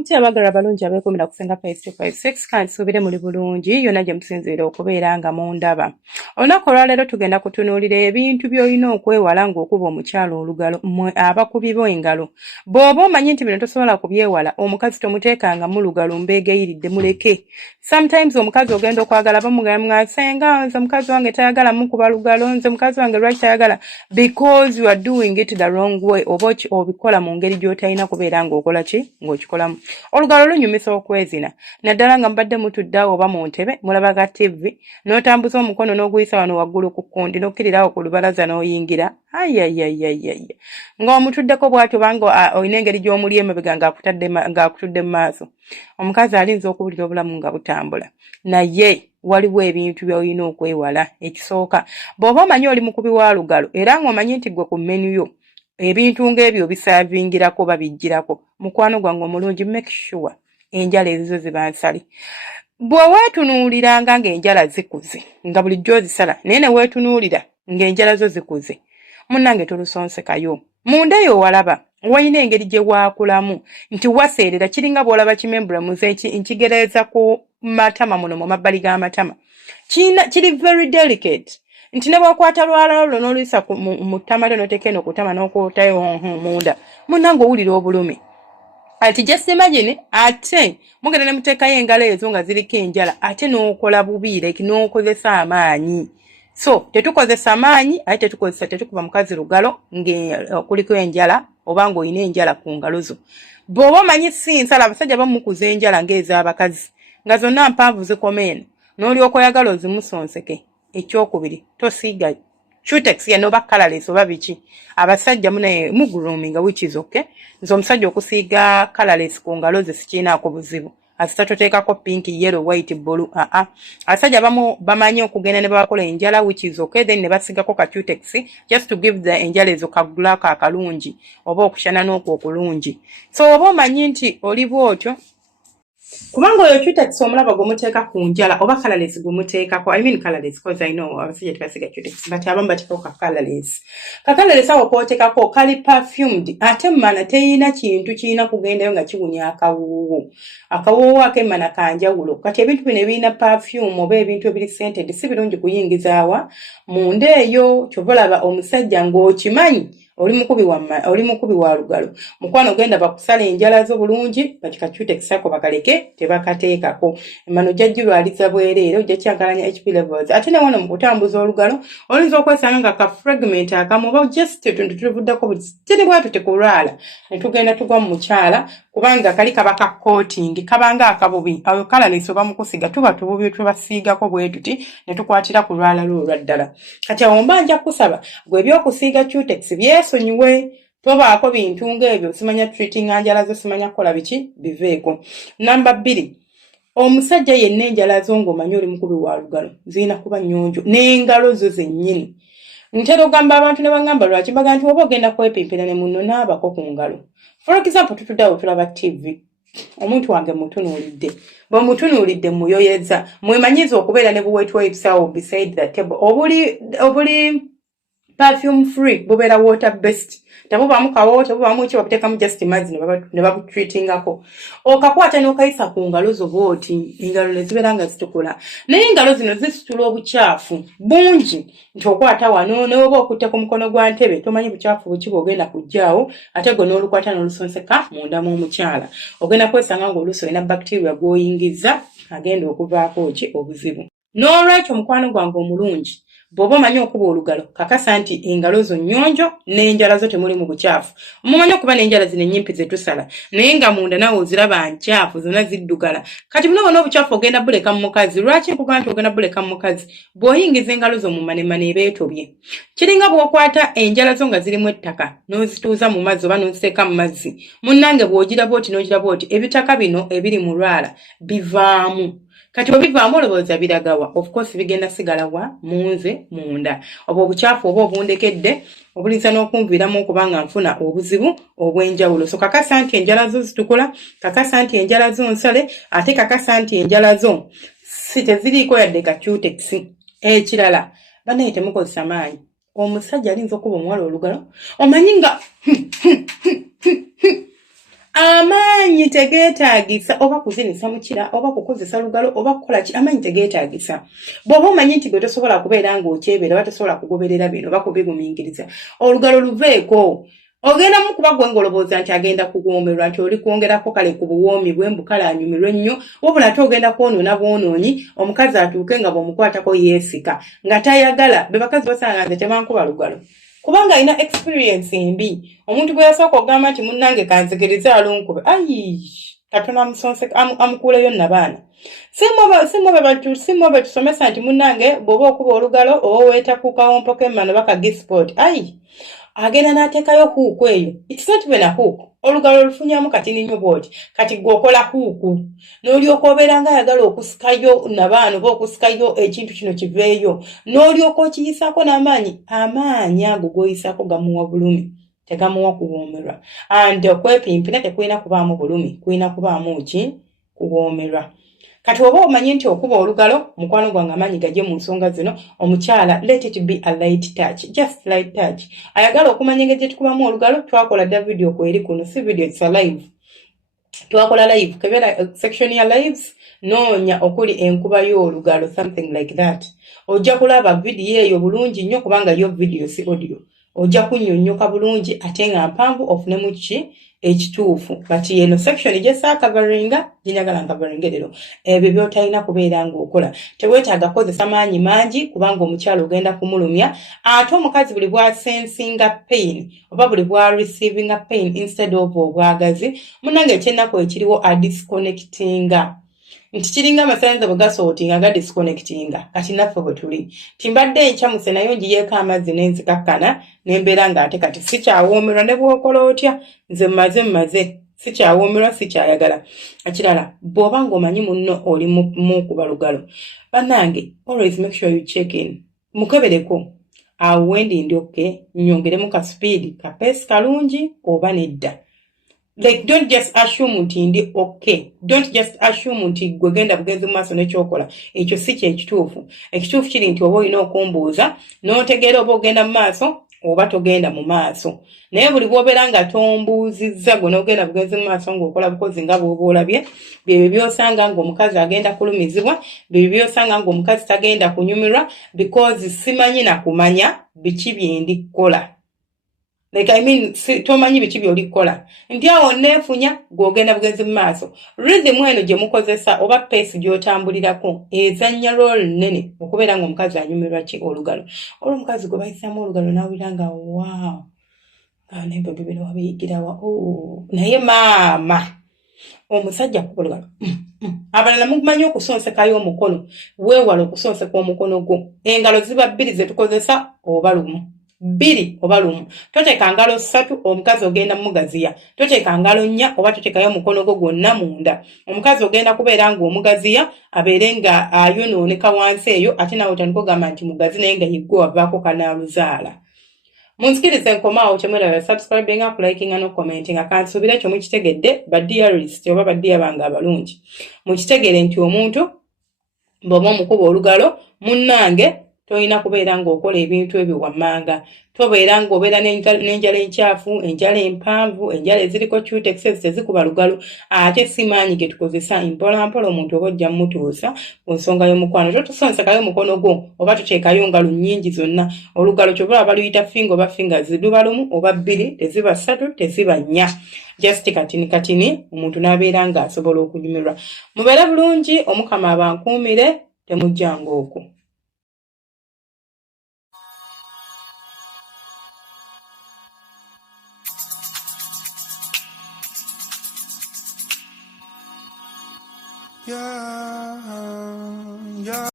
muti abagala balungi abeekumira kusenga 5256 kandi subire muli bulungi yonna gye musinziira okubeera nga mundaba. Olunaku olwaleero tugenda kutunuulira ebintu by'olina okwewala ng'okuba omukyala olugalo mmwe abakubi b'engalo. Bw'oba omanyi nti bino tosobola kubyewala, omukazi tomuteekanga mu lugalo mbeegayiridde muleke. Sometimes omukazi ogenda okwagala bamugamba senga nze mukazi wange tayagala mukuba lugalo, nze mukazi wange lwaki tayagala, because you are doing it the wrong way oba obikola mu ngeri gy'otalina kubeera ng'okola ki ng'okikolamu. Olugalo lunyumisa okwezina naddala nga mbadde mutuddeawo oba mu ntebe mulabaga TV n'otambuza omukono n'oguyisa wano waggulu ku kkundi n'okkirirawo ku lubalaza n'oyingira ayayayayaya ng'omutuddeko bw'atyo banga olina engeri gy'omuli emabega ng'akutudde mu maaso. Omukazi alinza okubulira obulamu nga butambula naye waliwo ebintu by'olina okwewala. Ekisooka, bw'oba omanyi oli mukubi wa lugalo era ng'omanyi nti gwe ku menu yo ebintu ng'ebyo bisaavingirako babijjirako, mukwano gwange omulungi make sure enjala ezo ziba nsale. Bwe weetunuuliranga ng'enjala zikuze nga bulijjo ozisala naye ne weetunuulira ng'enjala zo zikuze, munnange tolusonsekayo. Munda eyo walaba walina engeri gye waakulamu nti waseerera, kiringa bw'olaba kimembulamuze nkigereeza ku matama muno mu mabbali g'amatama. Kiri very delicate nti ne bw'okwata lwala lwo n'oluyisa mu ttama lyo n'oteeka eno ku ttama n'okwotayo munda, munnange owulira obulumi. Ati just imagine ate mugenda ne muteekayo engalo ezo nga ziriko enjala ate n'okola bubi like n'okozesa amaanyi. So tetukozesa amaanyi ate tetukuba mukazi lugalo kuliko enjala oba ng'olina enjala ku ngalo zo. Bw'oba omanyi si nsala abasajja bamukuza enjala ng'ez'abakazi nga zonna mpanvu zikoma eno n'olyoka oyagala ozimusonseke. Ekyokubiri tosiiga cutex ya noba colorless oba biki. Abasajja mugrooming which is okay. Nze omusajja okusiiga colorless ku ngalo ze sikiinaako buzibu. Asita toteekako pink, yellow, white, blue. Abasajja abamu bamanyi okugenda ne bakola enjala which is okay, then ne basigako ka cutex just to give the enjala ezo kagulako akalungi oba okushana n'okwo okulungi. So oba omanyi nti oli bw'otyo kubanga oyo cutex omulaba gumuteeka ku njala oba colorless gumuteekako, I mean colorless because I know abasajja tebasiga cutex but abamu bateekako ka colorless. Ka colorless awo kooteekako kali perfumed ate mmana teyina kintu kirina kugendayo nga kiwunya akawuuwo. Akawuuwo akemmana kanjawulo. Kati ebintu bino ebirina perfume oba ebintu ebiri scented si birungi kuyingizaawa munda eyo. Kyova olaba omusajja ng'okimanyi oli mukubi wa lugalo, mukwano genda bakusala enjala zo bulungi bati ka cutex ako bakaleke tebakateekako. Emmano jjajjulwaliza bwereere ojja kyankalanya HP levels. Ate ne wano mu kutambuza olugalo oyinza okwesanga nga ka fragment akamu oba just tuntu tuvuddako tiri bwatu tekulwala ne tugenda tugwa mu mukyala kubanga kali kaba ka coating kabanga akabubi. Ayo colorless oba mukusiga tuba tububi tubasiigako bwe tuti ne tukwatira ku lwala lwo olwaddala. Kati awo mba nja kusaba gwe by'okusiiga cutex byesonyiwe tobaako bintu ng'ebyo simanya treating anjala zo simanya kola biki biveeko. Namba 2, omusajja yenna enjala zo ng'omanyi oli mukubi wa lugalo zirina kuba nnyonjo n'engalo zo zennyini. Ntera ogamba abantu ne bangamba lwaki mbaga nti oba ogenda kwepimpira ne munno n'abako ku ngalo. For example tutuddawo tulaba TV omuntu wange mutunuulidde bw'omutunuulidde muyoyeza mwemanyiza okubeera ne buweetwa ebisawo beside the table obuli perfume free bubeera water based tabubaamu kawo tabubaamu ki babuteekamu just mazzi ne babutreatingako okakwata n'okayisa ku ngalo zo bw'oti engalo ne zibeera nga zitukula naye engalo zino zisitula obukyafu bungi nti okwata wano n'oba okutte ku mukono gwa ntebe tomanyi bukyafu buki bw'ogenda kujjaawo ate gwe n'olukwata n'olusonseka munda mu mukyala ogenda kwesanga ng'oluusi olina bacteria gw'oyingiza agenda okuvaako ki obuzibu. N'olwekyo mukwano gwange omulungi bw'oba omanyi okuba olugalo kakasa nti engalo zo nnyonjo n'enjala zo temuli mu bukyafu. Mumanyi okuba n'enjala zino ennyimpi ze tusala naye nga munda nawe oziraba nkyafu zonna ziddugala. Kati buno n'obucyafu ogenda buleka mu mukazi. Lwaki nkugamba nti ogenda buleka mu mukazi? Bw'oyingiza engalo zo mu manemane ebeetobye kiringa bw'okwata enjala zo nga zirimu ettaka n'ozituuza mu mazzi oba n'oziteeka mu mazzi. Munnange bw'ogira bw'oti n'ogira bw'oti ebitaka bino ebiri mu lwala bivaamu. Kati bw'obivaamu olowooza biragawa? Of course bigenda sigalawa munze munda. Oba obukyafu oba obundekedde obuliza n'okunviiramu okubanga nfuna obuzibu obw'enjawulo. So kakasa nti enjala zo zitukula, kakasa nti enjala zo nsale, ate kakasa nti enjala zo si teziriiko yadde ka cutex. Ekirala bannaye temukozesa maanyi. Omusajja alinza okuba omuwala olugalo omanyi nga amaanyi tegeetaagisa oba kuzinisa mukira oba kukozesa lugalo oba kukola ki amaanyi tegeetaagisa bw'oba omanyi nti gwe tosobola kubeera ng'okyebeera oba tosobola kugoberera bino oba kubigumiikiriza olugalo luveeko ogendamu kuba gwe ng'olowooza nti agenda kuwoomerwa nti oli kwongerako kale ku buwoomi bwe mbukale anyumirwe ennyo wabula ate ogenda kwonoona bwonoonyi omukazi atuuke nga bw'omukwatako yeesika nga tayagala be bakazi basanga nze tebankuba lugalo kubanga alina experience embi omuntu gwe yasooka okugamba nti munnange kanzikirize alunkube ayi katona amusonse amukuuleyo nabaana simwe be tusomesa nti munnange bw'oba okuba olugalo oba weeta ku kawompo k'emmano baka gisport ayi agenda n'ateekayo huuku eyo it's not even a huuku olugalo lufunyamu kati nnyo bwoti kati gweokola huuku n'olyoka obeera nga ayagala okusikayo nabaana oba okusikayo ekintu kino kiveeyo n'olyoka okiyisaako n'amaanyi ago g'oyisaako gamuwa bulumi tegamuwa kuwoomerwa and okwepimpina tekulina kubaamu bulumi kulina kubaamu ki kuwoomerwa kati oba omanyi nti okuba olugalo mukwano gwange amaanyi gajje mu nsonga zino omukyala let it be a light touch just light touch ayagala okumanya engeri gye tukubamu olugalo twakola dda video kweri kuno si video it's a live twakola live kebera section ya lives noonya okuli enkuba y'olugalo something like that ojja kulaba video eyo bulungi nnyo kubanga yo video si audio ojja kunnyonnyoka bulungi ate nga mpanvu ofunemu ki ekituufu but yeno section gy'esaakavaringa ginyagala nkavaringe leero ebyo by'otalina kubeera ng'okola teweetaaga kozesa maanyi mangi kubanga omukyalo ogenda kumulumya ate omukazi buli bwasensinga pain oba buli bwa receivinga pain instead of obwagazi munnange ekyennaku ekiriwo adisconnectinga nti kiringa amasanza bwe gasootinga ga disconnectinga kati naffe bwe tuli timbadde encamuse nayo njiyeeko amazzi n'enzikakkana n'embeera ng'ate kati sikyawoomerwa ne bw'okola otya nze mmaze sikyawoomerwa sikyayagala ekirala bw'oba ng'omanyi munno oli mu kuba lugalo bannange always make sure you check in mukebereko awo wendi ndyoke nyongeremu ka speed ka pace kalungi oba nedda like don't just assume nti ndi okay don't just assume nti gwe genda bugenzi mu maaso n'ekyokola ekyo si kyekituufu ekituufu kiri nti oba olina okumbuuza n'otegeera oba ogenda mu maaso oba togenda mu maaso naye buli bw'obeera nga tombuuzizza gwe n'ogenda bugenzi mu maaso ng'okola bukozi nga bw'oba olabye byebyo by'osanga ng'omukazi agenda kulumizibwa byebyo by'osanga ng'omukazi tagenda kunyumirwa because simanyi na kumanya biki bye ndi kukola like I mean tomanyi biki byoli kukola nti awo neefunya gw'ogenda bugenzi mu maaso rhythm eno gye mukozesa oba pace gy'otambulirako ezannya role nnene okubeera ng'omukazi anyumirwa ki olugalo olw'omukazi gwe bayisaamu olugalo n'awulira nga wow nebyo bibino wabiyigirawa naye maama omusajja kuba olugalo abalala mumanyi okusonsekayo omukono weewala okusonseka omukono gwo engalo ziba bbiri ze tukozesa oba lumu bbiri oba lumu toteeka ngalo ssatu omukazi ogenda mugaziya toteeka ngalo nnya oba toteekayo omukono gwo gwonna munda omukazi ogenda kubeera ng'omugaziya abeere nga ayonooneka wansi eyo ate nawe otandika ogamba nti mugazi naye nga yiggwe wavaako kanaaluzaala munsikirize nkomaawo kyemweraba subscribinga kulikinga n'okomentinga kansuubira ekyo mukitegedde badiarist oba badiya bange abalungi mukitegere nti omuntu bw'oba omukuba olugalo munnange tolina kubeera ng'okola ebintu ebyo wammanga tobeera ng'obeera n'enjala enkyafu enjala empanvu enjala eziriko cutex tezikuba lugalo ate si maanyi ge tukozesa mpolampola omuntu oba ojja mmutuusa ku nsonga y'omukwano totusonsekayo omukono gwo oba tuteekayo ngalo nnyingi zonna olugalo kyobula baluyita finga oba fingers luba lumu oba bbiri teziba ssatu teziba nnya just katini omuntu n'abeera ng'asobola okunyumirwa mubeere bulungi omukama abankuumire temujjanga okwo. Yeah.